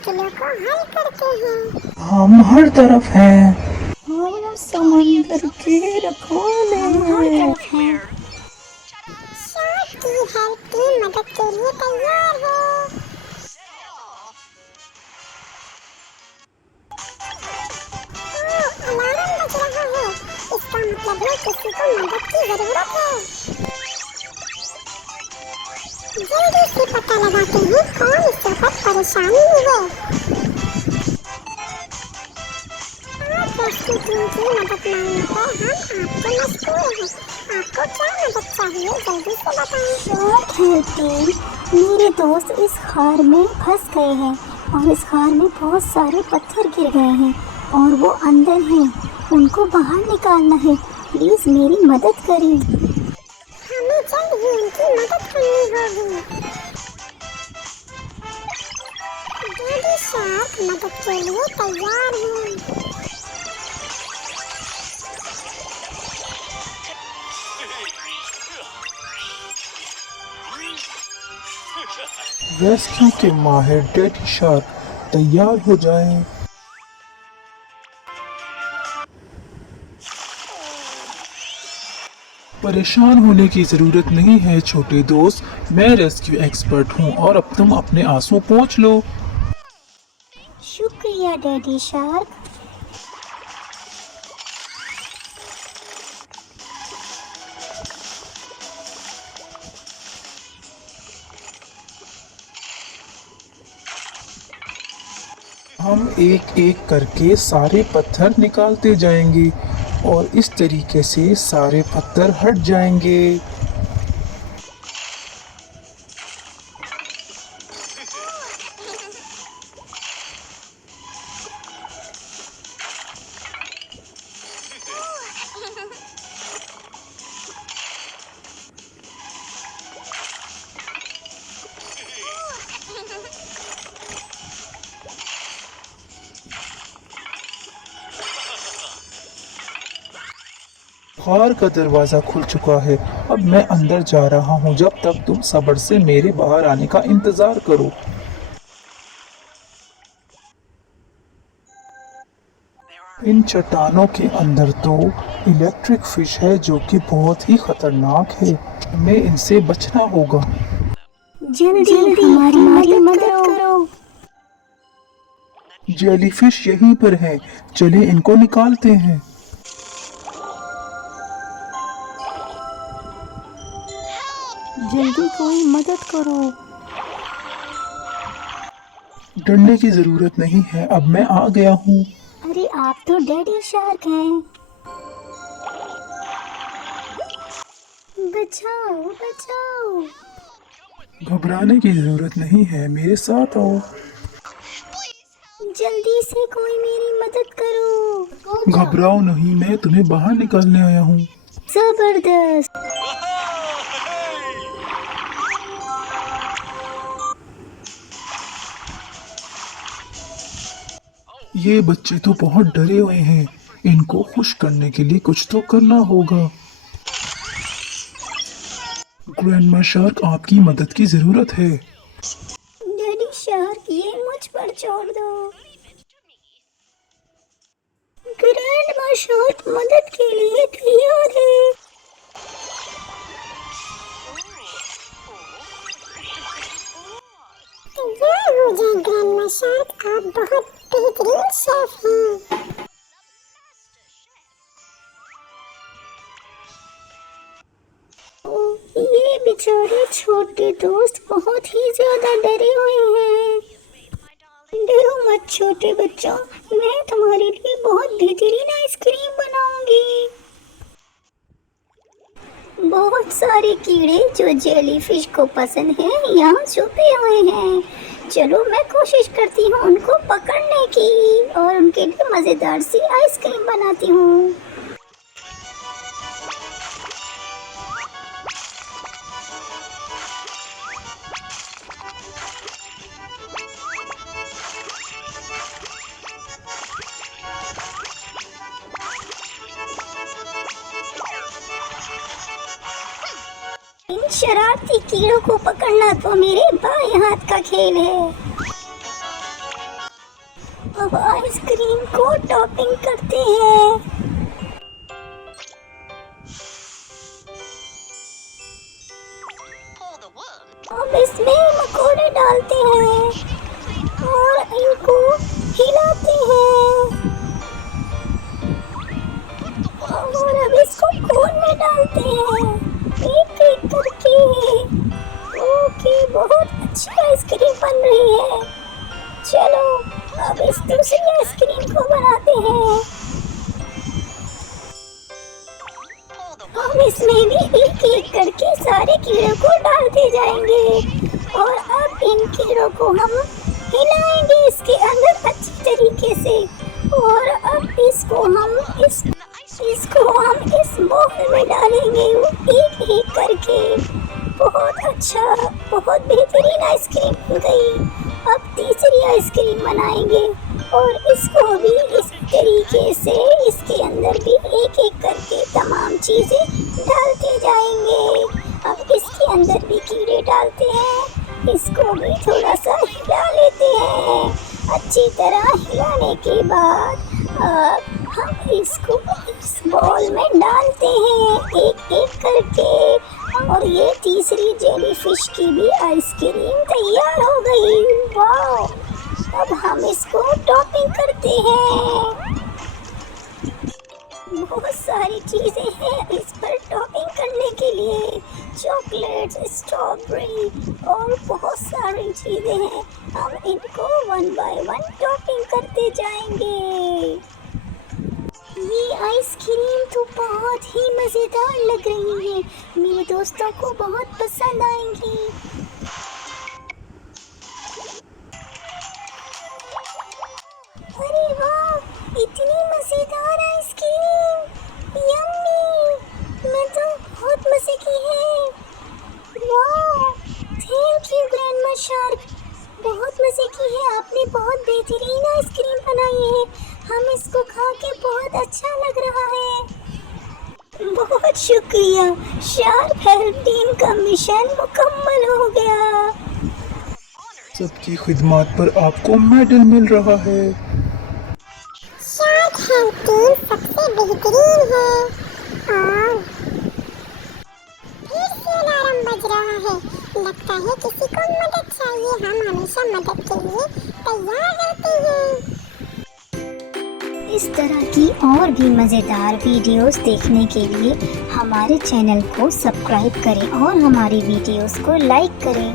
मुश्किलों को हल करते हैं। हम हर तरफ हैं। हम समंदर के रखवाले हम हर हैं। तरफ हैं। शार्क की हेल्प की मदद के लिए तैयार हो। अलार्म बज रहा है, इसका मतलब है किसी को मदद की जरूरत है। जल्दी से पता लगाते हैं कौन इस वक्त परेशानी में है। आप रेस्क्यू टीम की मदद मांगने पर हम आपके मशहूर हैं। आपको क्या मदद चाहिए, जल्दी से बताएं। शार्क हेल्प टीम, मेरे दोस्त इस खार में फंस गए हैं और इस खार में बहुत सारे पत्थर गिर गए हैं और वो अंदर हैं। उनको बाहर निकालना है, प्लीज मेरी मदद करें। हमें जल्द ही उनकी मदद करनी होगी। डैडी शार्क मदद के लिए तैयार हैं। रेस्क्यू के माहिर डैडी शार्क तैयार हो जाएं। परेशान होने की जरूरत नहीं है छोटे दोस्त, मैं रेस्क्यू एक्सपर्ट हूँ और अब तुम अपने आंसू पोंछ लो। शुक्रिया डैडी शार्क। हम एक एक करके सारे पत्थर निकालते जाएंगे और इस तरीके से सारे पत्थर हट जाएंगे। खार का दरवाजा खुल चुका है, अब मैं अंदर जा रहा हूँ। जब तक तुम सब्र से मेरे बाहर आने का इंतजार करो। इन चट्टानों के अंदर तो इलेक्ट्रिक फिश है जो कि बहुत ही खतरनाक है, हमें इनसे बचना होगा। जल्दी हमारी मदद करो। जेलीफिश यहीं पर हैं, चलिए इनको निकालते हैं। जल्दी कोई मदद करो। डरने की जरूरत नहीं है, अब मैं आ गया हूँ। अरे आप तो डैडी शार्क हैं। बचाओ बचाओ। घबराने की जरूरत नहीं है, मेरे साथ आओ। जल्दी से कोई मेरी मदद करो। घबराओ नहीं, मैं तुम्हें बाहर निकालने आया हूँ। जबरदस्त। ये बच्चे तो बहुत डरे हुए हैं, इनको खुश करने के लिए कुछ तो करना होगा। ग्रैंडमा शार्क, आपकी मदद की जरूरत है। डैडी शार्क, ये मुझ पर छोड़ दो। ग्रैंडमा शार्क मदद के लिए तैयार है। तैयार हो जाए ग्रैंडमा शार्क, आप बहुत बेहतरीन शेफ हैं। ये बेचारे छोटे दोस्त बहुत ही ज्यादा डरे हुए हैं। डरो मत छोटे बच्चों, मैं तुम्हारे लिए बहुत बेहतरीन आइसक्रीम बनाऊंगी। बहुत सारे कीड़े जो जेलीफिश को पसंद हैं यहाँ छुपे हुए हैं। चलो मैं कोशिश करती हूँ उनको पकड़ने की और उनके लिए मजेदार सी आइसक्रीम बनाती हूँ। इन शरारती कीड़ों को पकड़ना तो मेरे बाएं हाथ का खेल है। अब आइसक्रीम को टॉपिंग करते हैं। अब इसमें मकोड़े डालते हैं और इनको हिलाते हैं और अब इसको कोन में डालते हैं एक एक करके। ओके, बहुत अच्छी आइसक्रीम बन रही है। चलो अब इस दूसरी आइसक्रीम को बनाते हैं। हम इसमें भी एक एक करके सारे कीड़ों को डालते जाएंगे और अब इन कीड़ों को हम हिलाएंगे इसके अंदर अच्छी तरीके से। और अब इसको हम इस बोल में डालेंगे एक एक करके। बहुत अच्छा, बहुत बेहतरीन आइसक्रीम बन गई। अब तीसरी आइसक्रीम बनाएंगे और इसको भी इस तरीके से इसके अंदर भी एक एक करके तमाम चीज़ें डालते जाएंगे। अब इसके अंदर भी कीड़े डालते हैं, इसको भी थोड़ा सा हिला लेते हैं। अच्छी तरह हिलाने के बाद अब हम इसको इस बॉल में डालते हैं एक एक करके। और ये तीसरी जेलीफिश की भी आइसक्रीम तैयार हो गई। वाह! अब हम इसको टॉपिंग करते हैं। बहुत सारी चीज़ें हैं इस पर टॉपिंग करने के लिए, चॉकलेट्स, स्ट्रॉबेरी और बहुत सारी चीज़ें हैं। हम इनको 1 बाय 1 टॉपिंग करते जाएंगे। ये आइसक्रीम तो बहुत ही मज़ेदार लग रही है, मेरे दोस्तों को बहुत पसंद आएंगी। अरे वाह, इतनी मज़ेदार आइसक्रीम, यम्मी! मैं तो बहुत मज़े की है। वाह, थैंक यू ग्रैंडमा शार्क, बहुत मज़े की है आपने, बहुत बेहतरीन आइसक्रीम बनाई है। हम इसको खा के बहुत अच्छा लग रहा है। बहुत शुक्रिया, शार्क हेल्प टीम का मिशन मुकम्मल हो गया। सबकी खिदमत पर आपको मेडल मिल रहा है। शार्क हेल्प टीम सबसे बेहतरीन है। और फिर से अलार्म बज रहा है, लगता है किसी को मदद चाहिए। हम हमेशा मदद के लिए तैयार रहते हैं। इस तरह की और भी मज़ेदार वीडियोस देखने के लिए हमारे चैनल को सब्सक्राइब करें और हमारी वीडियोस को लाइक करें।